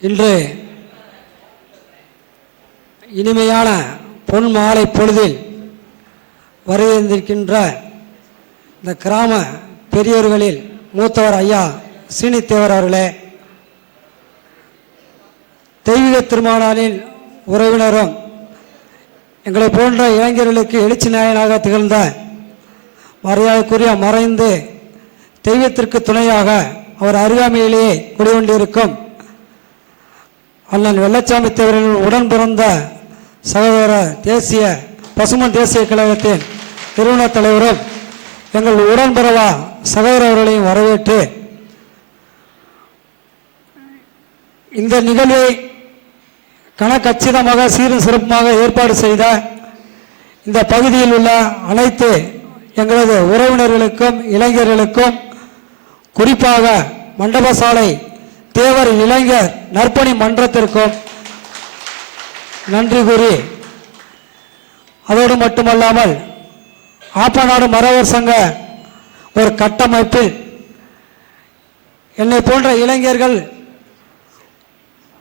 இன்று இனிமையான பொன் மாலை பொழுதில் வருகின்றிருக்கின்ற இந்த கிராம பெரியோர்களில் மூத்தவர் ஐயா சீனித்தேவர் அவர்களே தெய்வீக திருமானாலின் உறவினரும் எங்களை போன்ற இளைஞர்களுக்கு எழுச்சி நாயனாக திகழ்ந்த மரியாதைக்குரிய மறைந்து தெய்வத்திற்கு துணையாக அவர் அருகாமையிலேயே குடிகொண்டிருக்கும் அண்ணன் வெள்ளச்சாமி தேவரின் உடன் பிறந்த சகோதர தேசிய பசுமன் தேசிய கழகத்தின் நிறுவன தலைவரும் எங்கள் உடன்பிறவா சகோதரர்களையும் வரவேற்று இந்த நிகழ்வை கணக்கச்சிதமாக சீரும் சிறப்புமாக ஏற்பாடு செய்த இந்த பகுதியில் உள்ள அனைத்து எங்களது உறவினர்களுக்கும் இளைஞர்களுக்கும் குறிப்பாக மண்டபசாலை தேவர் இளைஞர் நற்பணி மன்றத்திற்கும் நன்றி கூறி அதோடு மட்டுமல்லாமல் ஆப்பநாடு மரவர் சங்க ஒரு கட்டமைப்பில் என்னை போன்ற இளைஞர்கள்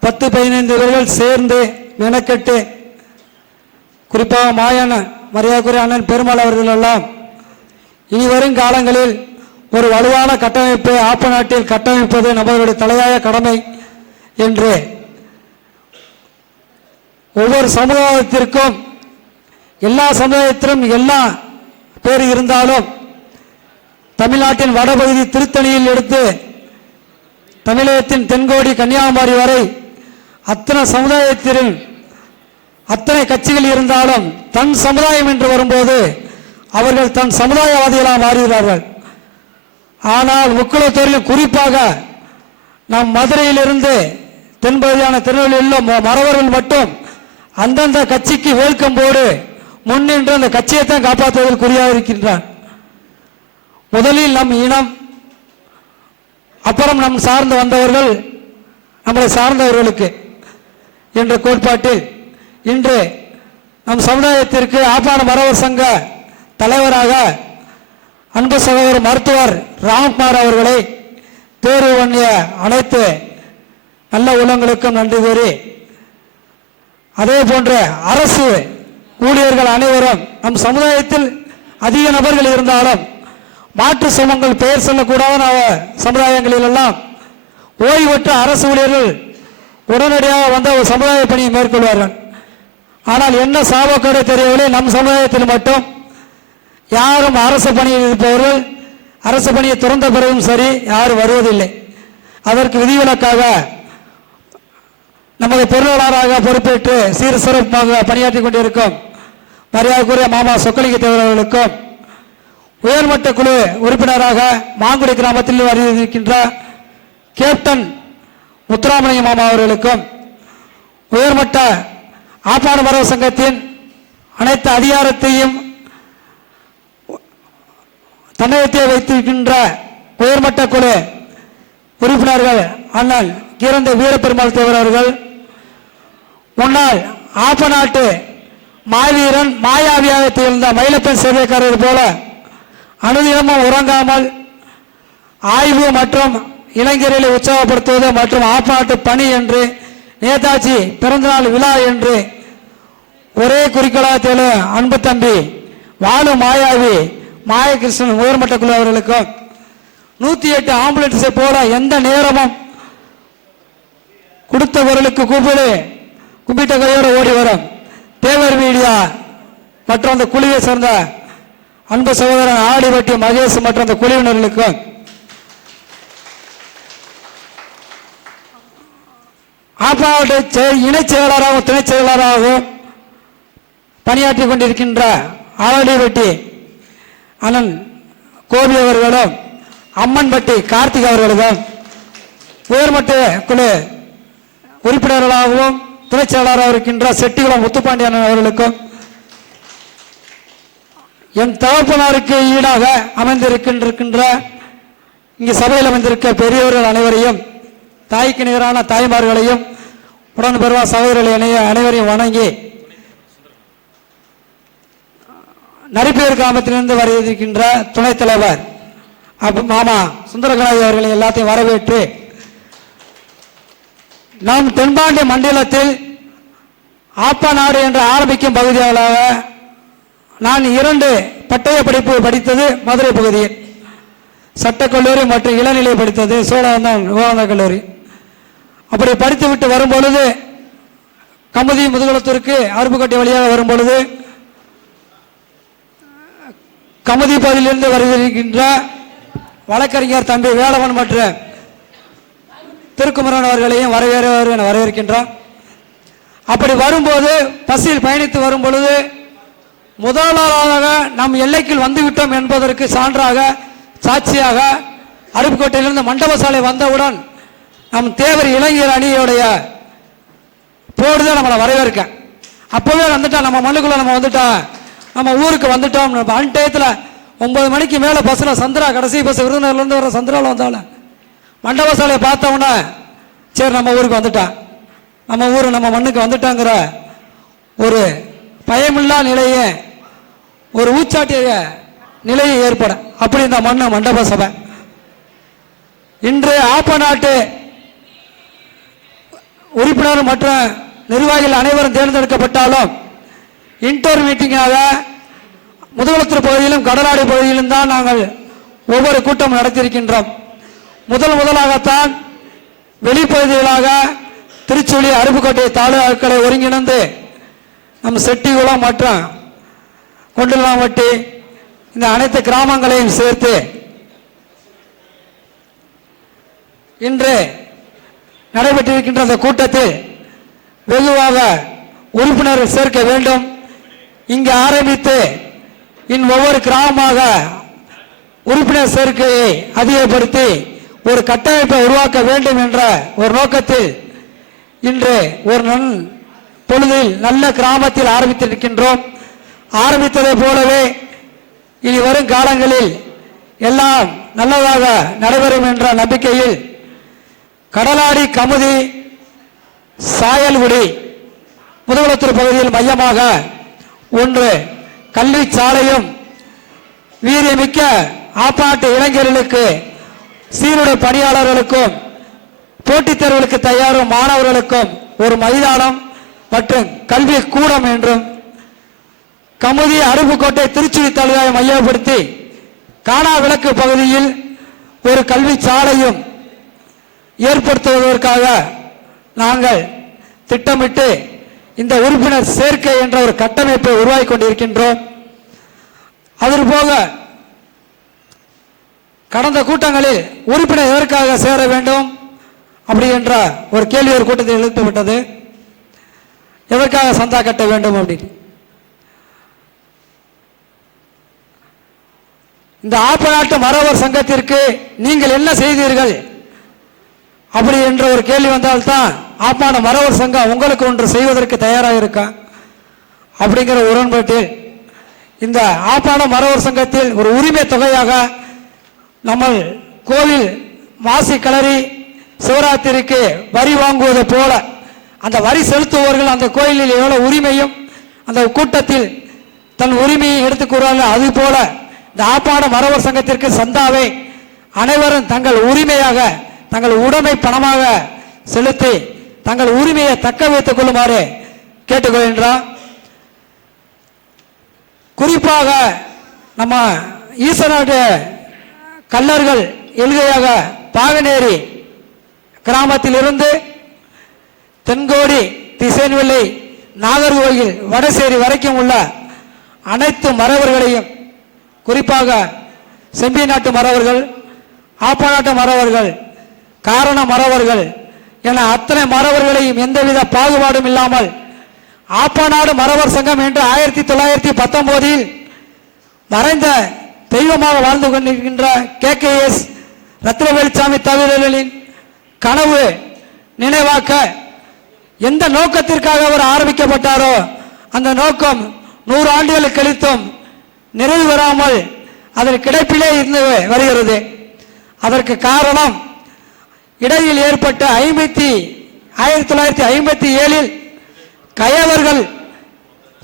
பத்து பதினைந்து பேர்கள் சேர்ந்து மெனக்கெட்டு குறிப்பாக மாயான மரியாதைக்குரிய அண்ணன் பெருமாள் அவர்கள் எல்லாம் இனி வரும் காலங்களில் ஒரு வலுவான கட்டமைப்பை ஆப்ப நாட்டில் கட்டமைப்பது நம்மளுடைய தலையாய கடமை என்று ஒவ்வொரு சமுதாயத்திற்கும் எல்லா சமுதாயத்திலும் எல்லா பேர் இருந்தாலும் தமிழ்நாட்டின் வடபகுதி திருத்தணியில் எடுத்து தமிழகத்தின் தென்கோடி கன்னியாகுமரி வரை அத்தனை சமுதாயத்திலும் அத்தனை கட்சிகள் இருந்தாலும் தன் சமுதாயம் என்று வரும்போது அவர்கள் தன் சமுதாயவாதிகளாக மாறுகிறார்கள் ஆனால் முக்குளத்தூரில் குறிப்பாக நம் மதுரையிலிருந்து தென்பகுதியான திருநெல்வேலியில் ம- மறவர்கள் மட்டும் அந்தந்த கட்சிக்கு வேல்கம் போடு முன்னின்று அந்த கட்சியைத்தான் காப்பாற்றுவதில் குறியாக இருக்கின்றான் முதலில் நம் இனம் அப்புறம் நம் சார்ந்து வந்தவர்கள் நம்மளை சார்ந்தவர்களுக்கு என்ற கோட்பாட்டில் இன்று நம் சமுதாயத்திற்கு ஆப்பான மரவர் சங்க தலைவராக அன்பு சகோதரர் மருத்துவர் ராம்குமார் அவர்களை தேர்வு பண்ணிய அனைத்து நல்ல உள்ளங்களுக்கும் நன்றி கூறி அதே போன்ற அரசு ஊழியர்கள் அனைவரும் நம் சமுதாயத்தில் அதிக நபர்கள் இருந்தாலும் மாற்று சமங்கள் பெயர் சொல்லக்கூடாத நவ- சமுதாயங்களில் எல்லாம் அரசு ஊழியர்கள் உடனடியாக வந்த ஒரு சமுதாய பணியை மேற்கொள்வார்கள். ஆனால் என்ன சாபக்கேடு தெரியவில்லை. நம் சமுதாயத்தில் மட்டும் யாரும் அரசு பணியில் இருப்பவர்கள் அரசு பணியை துறந்த பிறகும் சரி யாரும் வருவதில்லை. அதற்கு விதிவிலக்காக நமது பொருளாளராக பொறுப்பேற்று சீர் சிறப்பாக பணியாற்றிக் கொண்டிருக்கும் மரியாதைக்குரிய மாமா சொக்கலிங்க தேவர்களுக்கும் உயர்மட்ட குழு உறுப்பினராக மாங்குடி கிராமத்தில் வருகின்ற கேப்டன் முத்துராமலிங்க மாமா அவர்களுக்கும் உயர்மட்ட ஆப்பாடு மரபு சங்கத்தின் அனைத்து அதிகாரத்தையும் தமிழகத்தை வைத்திருக்கின்ற உயர்மட்ட குழு உறுப்பினர்கள் அண்ணன் கீரந்த வீரப்பெருமாள் தேவர் அவர்கள் முன்னாள் ஆப்ப நாட்டு மாவீரன் மாயாவியாக திகழ்ந்த மயிலப்பன் சேவைக்காரர் போல அனுதினமும் உறங்காமல் ஆய்வு மற்றும் இளைஞர்களை உற்சாகப்படுத்துவது மற்றும் ஆப்பாட்டு பணி என்று நேதாஜி பிறந்தநாள் விழா என்று ஒரே குறிக்கோளாக தேடு அன்பு தம்பி வாழும் மாயாவி மாயகிருஷ்ணன் உயர்மட்ட குழு அவர்களுக்கும் நூற்றி எட்டு ஆம்புலன்ஸை போல எந்த நேரமும் கொடுத்தவர்களுக்கு கூப்பிடு. கும்பிட்ட கையோடு ஓடி வரும். தேவர் மீடியா மற்றும் அந்த குழுவை சேர்ந்த அன்பு சகோதரன் ஆடிவட்டி மகேஷ் மற்றும் அந்த குழுவினர்களுக்கும். ஆப்பாவட்ட செ- இணைச் செயலாளராகவும் துணைச் செயலாளராகவும் பணியாற்றி கொண்டிருக்கின்ற ஆடிவட்டி அண்ணன் கோபி அவர்களும் அம்மன்பட்டி கார்த்திக் அவர்களும் உயர்மட்ட குழு உறுப்பினர்களாகவும் துணைச் செயலாளராக இருக்கின்ற செட்டிகுளம் முத்துப்பாண்டியன் அவர்களுக்கும் என் தகப்பனாருக்கு ஈடாக அமைந்திருக்கின்ற இங்கு சபையில் அமைந்திருக்க பெரியவர்கள் அனைவரையும் தாய்க்கு நிகரான தாய்மார்களையும் உடன் பெறுவா சகோதரர்களை அனைவரையும் வணங்கி நரிப்பேர் கிராமத்திலிருந்து வர இருக்கின்ற துணைத் தலைவர் அப்போ மாமா சுந்தரகலாஜி அவர்களை எல்லாத்தையும் வரவேற்று நம் தென்பாண்டி மண்டலத்தில் ஆப்பநாடு என்று ஆரம்பிக்கும் பகுதிகளாக நான் இரண்டு பட்டய படிப்பு படித்தது மதுரை பகுதியில். சட்டக்கல்லூரி மற்றும் இளநிலை படித்தது சோழவந்தான் விவேகானந்தா கல்லூரி. அப்படி படித்துவிட்டு வரும்பொழுது கமுதி முதுகுளத்தூருக்கு அருப்புக்கோட்டை வழியாக வரும்பொழுது கமுதி வருகின்ற வழக்கறிஞர் தம்பி வேலவன் மற்றும் திருக்குமரன் அவர்களையும் வரவேறு என வரவேற்கின்றோம். அப்படி வரும்போது பஸ்ஸில் பயணித்து வரும் பொழுது முதலாளராக நம் எல்லைக்குள் வந்துவிட்டோம் என்பதற்கு சான்றாக சாட்சியாக அருப்புக்கோட்டையிலிருந்து மண்டப சாலை வந்தவுடன் நம் தேவர் இளைஞர் அணியுடைய போடுதான் நம்மளை வரவேற்க. அப்போவே வந்துட்டா நம்ம மண்ணுக்குள்ள நம்ம வந்துட்டா நம்ம ஊருக்கு வந்துட்டோம். நம்ம அன் டயத்தில் ஒன்பது மணிக்கு மேலே பஸ்ஸில் சந்திரா கடைசி பஸ் விருதுநகர்லேருந்து வர சந்திராவில் வந்தாலும் மண்டப சாலையை பார்த்தோம்னா சரி நம்ம ஊருக்கு வந்துட்டான் நம்ம ஊர் நம்ம மண்ணுக்கு வந்துட்டாங்கிற ஒரு பயமில்லா நிலையை ஒரு ஊச்சாட்டிய நிலையை ஏற்பட அப்படி இந்த மண்ணு மண்டப சபை இன்று ஆப்ப நாட்டு உறுப்பினர் மற்றும் நிர்வாகிகள் அனைவரும் தேர்ந்தெடுக்கப்பட்டாலும் இன்டர் மீட்டிங்காக முதலமைச்சர் பகுதியிலும் கடலாடி பகுதியிலும் தான் நாங்கள் ஒவ்வொரு கூட்டம் நடத்தியிருக்கின்றோம். முதல் முதலாகத்தான் வெளிப்பகுதிகளாக திருச்சுழி அருப்புக்கோட்டை தாலுகாக்களை ஒருங்கிணைந்து நம் செட்டிகுளம் மற்றும் கொண்டுலாம்பட்டி இந்த அனைத்து கிராமங்களையும் சேர்த்து இன்று நடைபெற்றிருக்கின்ற அந்த கூட்டத்தில் வெகுவாக உறுப்பினர்கள் சேர்க்க வேண்டும். இங்கு ஆரம்பித்து இன் ஒவ்வொரு கிராமமாக உறுப்பினர் சேர்க்கையை அதிகப்படுத்தி ஒரு கட்டமைப்பை உருவாக்க வேண்டும் என்ற ஒரு நோக்கத்தில் இன்று ஒரு நன் பொழுதில் நல்ல கிராமத்தில் ஆரம்பித்திருக்கின்றோம். ஆரம்பித்ததை போலவே இனி வரும் காலங்களில் எல்லாம் நல்லதாக நடைபெறும் என்ற நம்பிக்கையில் கடலாடி கமுதி சாயல்குடி முதுகுளத்தூர் பகுதியில் மையமாக ஒன்று கல்வி சாலையும் வீரியமிக்க ஆப்பாட்டு இளைஞர்களுக்கு சீருடை பணியாளர்களுக்கும் போட்டித் தேர்வுகளுக்கு தயாரும் மாணவர்களுக்கும் ஒரு மைதானம் மற்றும் கல்வி கூடம் என்றும் கமுதி அருப்புக்கோட்டை திருச்சி தாலுகாவை மையப்படுத்தி காணா விளக்கு பகுதியில் ஒரு கல்வி சாலையும் ஏற்படுத்துவதற்காக நாங்கள் திட்டமிட்டு இந்த உறுப்பினர் சேர்க்கை என்ற ஒரு கட்டமைப்பை உருவாக்கி கொண்டிருக்கின்றோம். போக கடந்த கூட்டங்களில் உறுப்பினர் எதற்காக சேர வேண்டும் அப்படி என்ற ஒரு கேள்வி ஒரு கூட்டத்தில் எழுப்பப்பட்டது எதற்காக சந்தா கட்ட வேண்டும் அப்படின்னு. இந்த ஆப்பநாட்டு மரவர் சங்கத்திற்கு நீங்கள் என்ன செய்தீர்கள்? அப்படி என்ற ஒரு கேள்வி வந்தால்தான் ஆப்பான மரவர் சங்கம் உங்களுக்கு ஒன்று செய்வதற்கு தயாராக இருக்கா அப்படிங்கிற உடன்பாட்டில் இந்த ஆப்பான மரவர் சங்கத்தில் ஒரு உரிமை தொகையாக நம்ம கோவில் மாசி கிளறி சிவராத்திரிக்கு வரி வாங்குவது போல அந்த வரி செலுத்துபவர்கள் அந்த கோயிலில் எவ்வளோ உரிமையும் அந்த கூட்டத்தில் தன் உரிமையை எடுத்துக்கூடுவாங்க அது போல இந்த ஆப்பான மரவர் சங்கத்திற்கு சந்தாவை அனைவரும் தங்கள் உரிமையாக தங்கள் உடைமை பணமாக செலுத்தி தங்கள் உரிமையை தக்க வைத்துக் கொள்ளுமாறு கேட்டுக்கொள்கின்றோம். குறிப்பாக நம்ம ஈசநாடு கல்லர்கள் எல்கையாக பாகனேரி கிராமத்திலிருந்து தென்கோடி திசைன்வெளி நாகர்கோயில் வடசேரி வரைக்கும் உள்ள அனைத்து மறவர்களையும் குறிப்பாக செம்பி நாட்டு மறவர்கள் ஆப்பநாட்டு மறவர்கள் காரண மறவர்கள் என அத்தனை மறவர்களையும் எந்தவித பாகுபாடும் இல்லாமல் ஆப்பநாடு மறவர் சங்கம் என்று ஆயிரத்தி தொள்ளாயிரத்தி பத்தொன்பதில் மறைந்த தெய்வமாக வாழ்ந்து கொண்டிருக்கின்ற கே கே எஸ் ரத்னவேலுசாமி தவிரர்களின் கனவு நினைவாக்க எந்த நோக்கத்திற்காக அவர் ஆரம்பிக்கப்பட்டாரோ அந்த நோக்கம் நூறு ஆண்டுகள் கழித்தும் நிறைவு பெறாமல் அதன் கிடைப்பிலே இருந்து வருகிறது. அதற்கு காரணம் இடையில் ஏற்பட்ட ஐம்பத்தி ஆயிரத்தி தொள்ளாயிரத்தி ஐம்பத்தி ஏழில் கயவர்கள்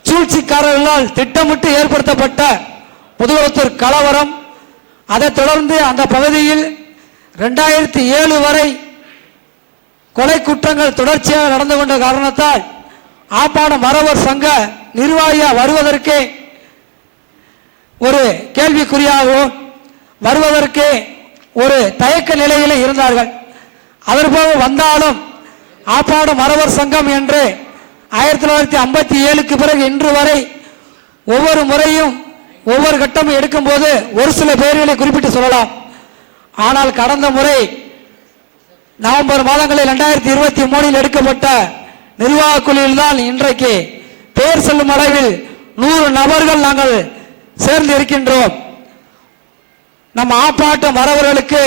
சூழ்ச்சிக்காரர்களால் திட்டமிட்டு ஏற்படுத்தப்பட்ட முதுகுளத்தூர் கலவரம். அதைத் தொடர்ந்து அந்த பகுதியில் ரெண்டாயிரத்தி ஏழு வரை கொலை குற்றங்கள் தொடர்ச்சியாக நடந்து கொண்ட காரணத்தால் ஆப்பாடு மறவர் சங்க நிர்வாகியா வருவதற்கே ஒரு கேள்விக்குறியாகவும் வருவதற்கு ஒரு தயக்க நிலையில் இருந்தார்கள். அதற்போக வந்தாலும் ஆப்பாடு மறவர் சங்கம் என்று ஆயிரத்தி தொள்ளாயிரத்தி ஐம்பத்தி ஏழுக்கு பிறகு இன்று வரை ஒவ்வொரு முறையும் ஒவ்வொரு கட்டமும் எடுக்கும்போது ஒரு சில பெயர்களை குறிப்பிட்டு சொல்லலாம். ஆனால் கடந்த முறை நவம்பர் மாதங்களில் ரெண்டாயிரத்தி இருபத்தி மூணில் எடுக்கப்பட்ட நிர்வாக குழுவில் தான் இன்றைக்கு பெயர் செல்லும் அளவில் நூறு நபர்கள் நாங்கள் சேர்ந்து இருக்கின்றோம். நம் ஆப்பாட்ட மறவர்களுக்கு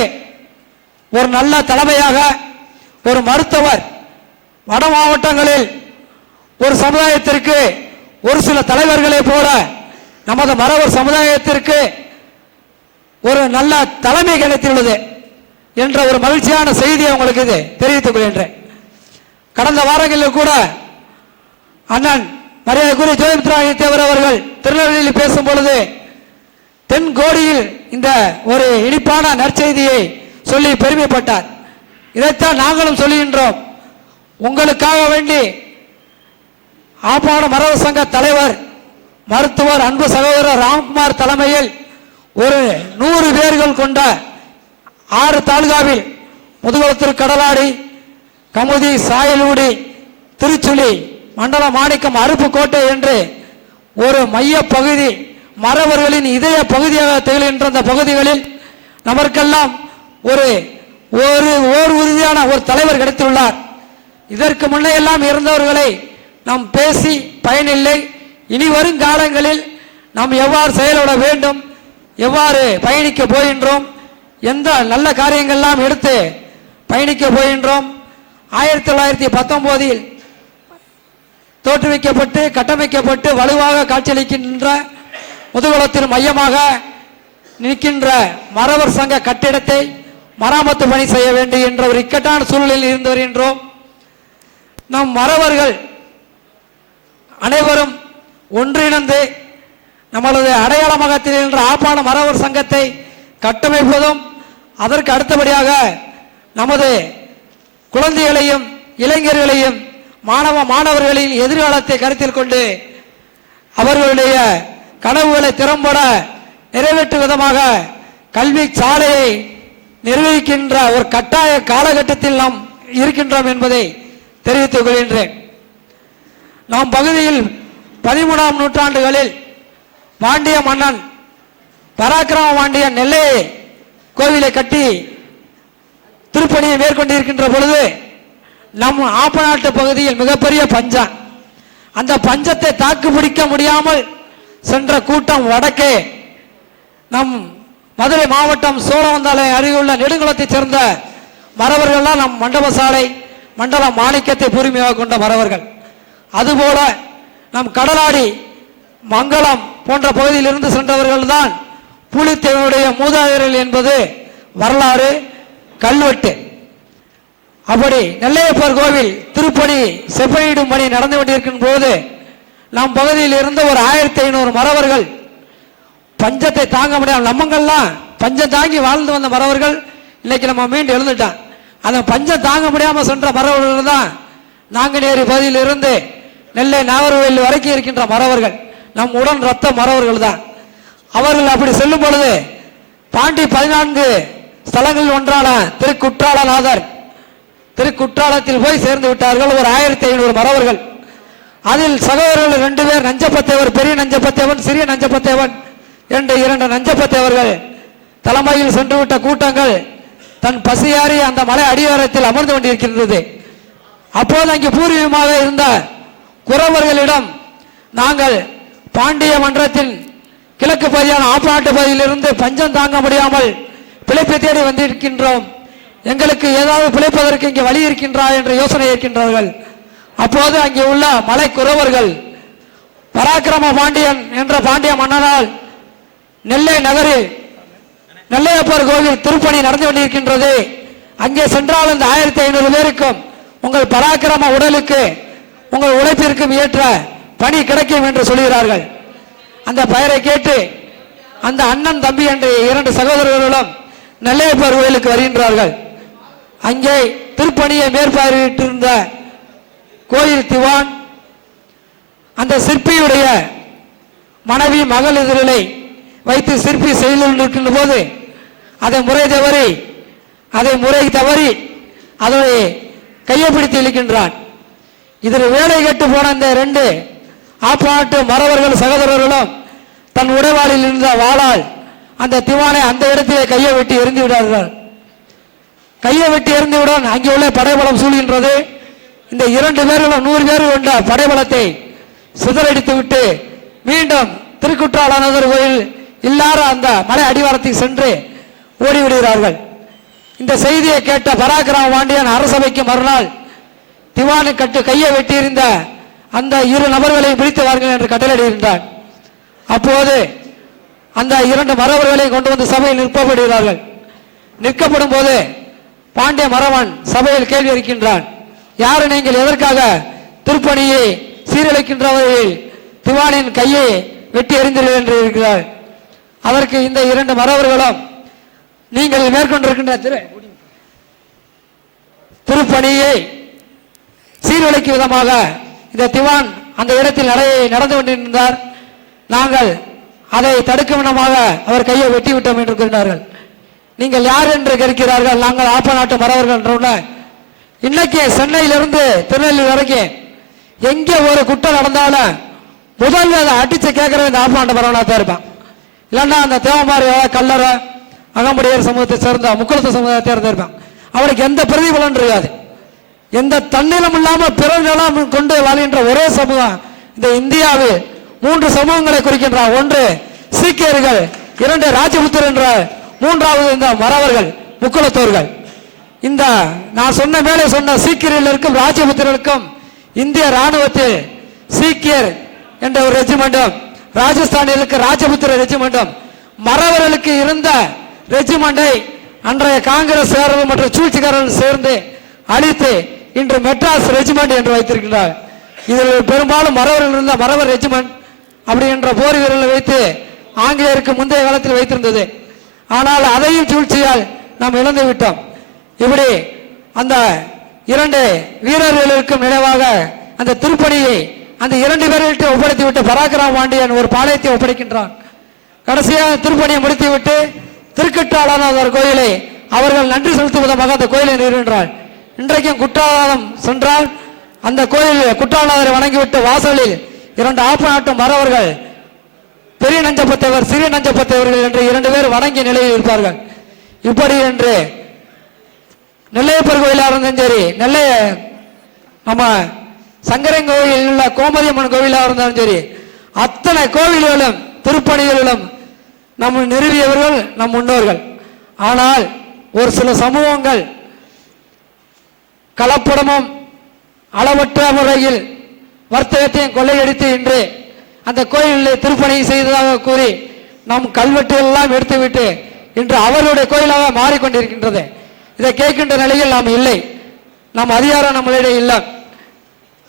ஒரு நல்ல தலைமையாக ஒரு மருத்துவர் வட மாவட்டங்களில் ஒரு சமுதாயத்திற்கு ஒரு சில தலைவர்களை போல நமது மரவர் சமுதாயத்திற்கு ஒரு நல்ல தலைமை கிடைத்துள்ளது என்ற ஒரு மகிழ்ச்சியான செய்தியை உங்களுக்கு இது தெரிவித்துக் கொள்கின்றேன். கடந்த வாரங்களில் கூட அண்ணன் மரியாதைக்குரிய ஜோதிமித்ராணி தேவர் அவர்கள் திருநெல்வேலியில் பேசும் பொழுது தென்கோடியில் இந்த ஒரு இனிப்பான நற்செய்தியை சொல்லி பெருமைப்பட்டார். இதைத்தான் நாங்களும் சொல்லுகின்றோம். உங்களுக்காக வேண்டி ஆப்பாடு மரபு சங்க தலைவர் மருத்துவர் அன்பு சகோதரர் ராம்குமார் தலைமையில் ஒரு நூறு பேர்கள் கொண்ட ஆறு தாலுகாவில் முதுகுளத்தூர் கடலாடி கமுதி சாயலூடி திருச்சுழி மண்டல மாணிக்கம் அருப்புக்கோட்டை என்று ஒரு மைய பகுதி மறவர்களின் இதய பகுதியாக திகழ்கின்ற அந்த பகுதிகளில் நமக்கெல்லாம் ஒரு ஒரு ஓர் உறுதியான ஒரு தலைவர் கிடைத்துள்ளார். இதற்கு முன்னே எல்லாம் இருந்தவர்களை நாம் பேசி பயனில்லை. இனி வரும் காலங்களில் நாம் எவ்வாறு செயல்பட வேண்டும் எவ்வாறு பயணிக்க போகின்றோம் எந்த நல்ல காரியங்கள்லாம் எடுத்து பயணிக்க போகின்றோம். ஆயிரத்தி தொள்ளாயிரத்தி பத்தொம்போதில் தோற்றுவிக்கப்பட்டு கட்டமைக்கப்பட்டு வலுவாக காட்சியளிக்கின்ற முதுகுலத்தின் மையமாக நிற்கின்ற மறவர் சங்க கட்டிடத்தை மராமத்து பணி செய்ய வேண்டும் என்ற ஒரு இக்கட்டான சூழலில் இருந்து வருகின்றோம். நம் மறவர்கள் அனைவரும் ஒன்றிணைந்து நம்மளது அடையாளமாக திகழ்கின்ற ஆப்பான மறவர் சங்கத்தை கட்டமைப்பதும் அதற்கு அடுத்தபடியாக நமது குழந்தைகளையும் இளைஞர்களையும் மாணவ மாணவர்களின் எதிர்காலத்தை கருத்தில் கொண்டு அவர்களுடைய கனவுகளை திறம்பட நிறைவேற்றும் விதமாக கல்வி சாலையை நிர்வகிக்கின்ற ஒரு கட்டாய காலகட்டத்தில் நாம் இருக்கின்றோம் என்பதை தெரிவித்துக் கொள்கின்றேன். நாம் பகுதியில் பதிமூணாம் நூற்றாண்டுகளில் பாண்டிய மன்னன் பராக்கிரம பாண்டியன் நெல்லை கோவிலை கட்டி திருப்பணியை மேற்கொண்டிருக்கின்ற பொழுது நம் ஆப்பநாட்டு பகுதியில் மிகப்பெரிய பஞ்சம். அந்த பஞ்சத்தை தாக்கு பிடிக்க முடியாமல் சென்ற கூட்டம் வடக்கே நம் மதுரை மாவட்டம் சோழவந்தாலை உள்ள நெடுங்குளத்தைச் சேர்ந்த மறவர்கள்லாம் நம் மண்டப சாலை மண்டல மாணிக்கத்தை பூர்வீகமாக கொண்ட மறவர்கள். அதுபோல நம் கடலாடி மங்களம் போன்ற பகுதியிலிருந்து சென்றவர்கள் தான் புலித்தேவனுடைய மூதாதையர்கள் என்பது வரலாறு கல்வெட்டு. அப்படி நெல்லையப்பர் கோவில் திருப்பணி செப்பனிடும் பணி நடந்து கொண்டிருக்கும் போது நம் பகுதியில் இருந்த ஒரு ஆயிரத்தி ஐநூறு மறவர்கள் பஞ்சத்தை தாங்க முடியாமல் நம்மங்கள்லாம் பஞ்சம் தாங்கி வாழ்ந்து வந்த மறவர்கள் இன்னைக்கு நம்ம மீண்டு எழுந்துட்டான் அந்த பஞ்சம் தாங்க முடியாமல் சென்ற மறவர்கள் தான் நாங்குநேரி பகுதியில் இருந்து நெல்லை நாகர்கோவில் வரைக்கும் இருக்கின்ற மறவர்கள். நம் உடன் ரத்த மறவர்கள் தான். அவர்கள் அப்படி செல்லும் பொழுது பாண்டி பதினான்கு ஸ்தலங்களில் ஒன்றான திருக்குற்றாலநாதர் திருக்குற்றாலத்தில் போய் சேர்ந்து விட்டார்கள் ஒரு ஆயிரத்தி ஐநூறு மறவர்கள். அதில் சகோதரர்கள் ரெண்டு பேர் நஞ்சப்பத்தேவர் பெரிய நஞ்சப்பத்தேவன் சிறிய நஞ்சப்பத்தேவன் என்ற இரண்டு நஞ்சப்பத்தேவர்கள் தலைமையில் சென்றுவிட்ட கூட்டங்கள் தன் பசியாறி அந்த மலை அடிவாரத்தில் அமர்ந்து கொண்டிருக்கின்றது. அப்போது அங்கே பூர்வீகமாக இருந்த குறவர்களிடம் நாங்கள் பாண்டிய மன்றத்தின் கிழக்கு பகுதியான ஆப்பாட்டு பகுதியிலிருந்து பஞ்சம் தாங்க முடியாமல் பிழைப்பை தேடி வந்திருக்கின்றோம். எங்களுக்கு ஏதாவது பிழைப்பதற்கு இங்கே வழி இருக்கின்றா என்ற யோசனை இருக்கின்றார்கள் அப்போது அங்கே உள்ள மலை குறவர்கள் பராக்கிரம பாண்டியன் என்ற பாண்டிய மன்னனால் நெல்லை நகரில் நெல்லையப்பர் கோவில் திருப்பணி நடந்து கொண்டிருக்கின்றது. அங்கே சென்றால் இந்த ஆயிரத்தி ஐநூறு பேருக்கும் உங்கள் பராக்கிரம உடலுக்கு உங்கள் உழைப்பிற்கும் ஏற்ற பணி கிடைக்கும் என்று சொல்கிறார்கள். அந்த பெயரை கேட்டு அந்த அண்ணன் தம்பி என்ற இரண்டு சகோதரர்களும் நெல்லையப்பர் கோயிலுக்கு வருகின்றார்கள். அங்கே திருப்பணியை மேற்பார்வையிட்டிருந்த கோயில் திவான் அந்த சிற்பியுடைய மனைவி மகள் எதிரிலை வைத்து சிற்பி செய்து கொண்டிருக்கின்ற போது அதை முறை தவறி அதை முறை தவறி அதனை கையை பிடித்து இழுக்கின்றான். இதில் வேலை கெட்டு போன இந்த ரெண்டு ஆப்பாட்டு மறவர்கள் சகோதரர்களும் தன் உடைவாளில் இருந்த வாளால் அந்த திவானை அந்த இடத்திலே கையை வெட்டி எரிந்து விடார்கள். கையை வெட்டி எறிந்துவிடன் அங்கே உள்ள படைபலம் சூழ்கின்றது. இந்த இரண்டு பேர்களும் நூறு பேர் கொண்ட படைபலத்தை சிதறடித்து விட்டு மீண்டும் திருக்குற்றாலநாதர் கோயில் எல்லாரும் அந்த மலை அடிவாரத்துக்கு சென்று ஓடிவிடுகிறார்கள் இந்த செய்தியை கேட்ட பராக்கிராம பாண்டியன் அரசபைக்கு மறுநாள் திவானு கட்டு கையை வெட்டியிருந்த அந்த இரு நபர்களை பிடித்து வாருங்கள் என்று கட்டளையிடுகின்றார் அப்போது அந்த இரண்டு மறவர்களை கொண்டு வந்து சபையில் நிற்கப்படுகிறார்கள் நிற்கப்படும் போது பாண்டிய மறவன் சபையில் கேள்வி இருக்கின்றான். யாரு நீங்கள் எதற்காக திருப்பணியை சீரழிக்கின்றவர்கள் திவானின் கையை வெட்டி எறிந்தீர்கள் என்று இருக்கிறார். அதற்கு இந்த இரண்டு மறவர்களும் நீங்கள் மேற்கொண்டிருக்கின்ற திரு திருப்பணியை சீர்குலைக்கும் விதமாக இந்த திவான் அந்த இடத்தில் நடை நடந்து கொண்டிருந்தார். நாங்கள் அதை தடுக்கும் விதமாக அவர் கையை வெட்டி விட்டோம் என்று கூறினார்கள். நீங்கள் யார் என்று கேட்கிறார்கள்? நாங்கள் ஆப்ப நாட்டு மறவர்கள் என்ற இன்னைக்கு சென்னையிலிருந்து திருநெல்வேலி வரைக்கும் எங்கே ஒரு குற்றம் நடந்தாலும் முதல்ல அதை அடிச்சு கேட்கறது இந்த ஆப்ப நாட்டு தான் இருப்பான். இல்லைன்னா அந்த தேவமாரி கல்லற அகம்படியார் சமூகத்தை சேர்ந்த முக்குளத்து சமூகத்தை சேர்ந்திருப்பேன் அவருக்கு அவனுக்கு எந்த பிரதிபலன் இருக்காது எந்த தன்னிலும் இல்லாமல் பிற நிலம் கொண்டு வாழ்கின்ற ஒரே சமூகம் இந்த இந்தியாவில் மூன்று சமூகங்களை குறிக்கின்ற ஒன்று சீக்கியர்கள் இரண்டு ராஜபுத்தர் என்ற மூன்றாவது இந்த மறவர்கள் முக்குலத்தோர்கள். இந்த நான் சொன்ன மேலே சொன்ன சீக்கியர்களுக்கும் ராஜபுத்திரர்களுக்கும் இந்திய ராணுவத்தில் சீக்கியர் என்ற ஒரு ராஜஸ்தானிலுக்கு ராஜபுத்திர ரெஜிமெண்டும். மறவர்களுக்கு இருந்த ரெஜிமெண்டை அன்றைய காங்கிரஸ் சேரவும் மற்றும் சூழ்ச்சிக்காரர்கள் சேர்ந்து அழித்து இன்று மெட்ராஸ் ரெஜிமெண்ட் என்று வைத்திருக்கிறார் இதில் பெரும்பாலும் மறவர்கள் இருந்த மறவர் ரெஜிமெண்ட் அப்படி என்ற போர் வீரர்களை வைத்து ஆங்கிலேயருக்கு முந்தைய காலத்தில் வைத்திருந்தது. ஆனால் அதையும் சூழ்ச்சியால் நாம் இழந்து விட்டோம். இப்படி அந்த இரண்டு வீரர்களுக்கும் நினைவாக அந்த திருப்பணியை அந்த இரண்டு பேர்கள்ட்ட ஒப்படைத்து விட்டு பராக்கிரம பாண்டியன் ஒரு பாளையத்தை ஒப்படைக்கின்றான். கடைசியாக திருப்பணியை முடித்துவிட்டு திருக்கட்டாளநாதர் கோயிலை அவர்கள் நன்றி செலுத்தும் விதமாக அந்த கோயிலை நிறுகின்றார் இன்றைக்கும் குற்றாலம் சென்றால் அந்த கோயில் குற்றாலநாதரை வணங்கிவிட்டு வாசலில் இரண்டு ஆப்ப நாட்டும் மறவர்கள் பெரிய நஞ்சப்பத்தவர் சிறிய நஞ்சப்பத்தவர்கள் என்று இரண்டு பேர் வணங்கிய நிலையில் இருப்பார்கள். இப்படி என்று நெல்லையப்பர் கோயிலாக இருந்தும் சரி நெல்லைய நம்ம சங்கரன் கோயில் உள்ள கோமதி அம்மன் கோவிலாக இருந்தாலும் சரி அத்தனை கோவில்களும் திருப்பணிகளிலும் நம்ம நிறுவியவர்கள் நம் முன்னோர்கள். ஆனால் ஒரு சில சமூகங்கள் கலப்படமும் அளவற்ற முறையில் வர்த்தகத்தையும் கொள்ளையடித்து இன்று அந்த கோயிலில் திருப்பணி செய்ததாக கூறி நம் கல்வெட்டுகள் எல்லாம் எடுத்துவிட்டு இன்று அவர்களுடைய கோயிலாக மாறிக்கொண்டிருக்கின்றது. இதை கேட்கின்ற நிலையில் நாம் இல்லை. நம் அதிகாரம் நம்மளிடையே இல்லை.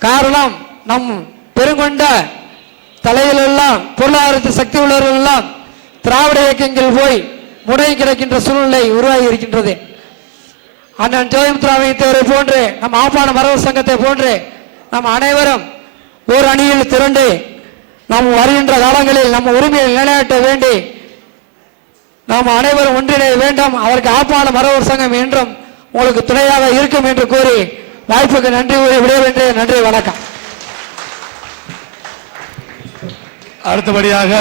காரணம் நம் பெருங்கொண்ட தலையில் எல்லாம் பொருளாதாரத்தில் சக்தி உள்ளவர்கள் எல்லாம் திராவிட இயக்கங்கள் போய் முடங்கி கிடக்கின்ற சூழ்நிலை உருவாகி இருக்கின்றது. அண்ணன் ஜோதிமுத்ராமையத்தவரை போன்று நம் ஆப்பான மரபு சங்கத்தை போன்று நம் அனைவரும் ஒரு அணியில் திரண்டு நாம் வருகின்ற காலங்களில் நம்ம உரிமையை நிலைநாட்ட வேண்டி நாம் அனைவரும் ஒன்றிணைய வேண்டும். அதற்கு ஆப்பான மரவர் சங்கம் என்றும் உங்களுக்கு துணையாக இருக்கும் என்று கூறி வாய்ப்புக்கு நன்றி கூறி விடைபெற்று நன்றி வணக்கம். அடுத்தபடியாக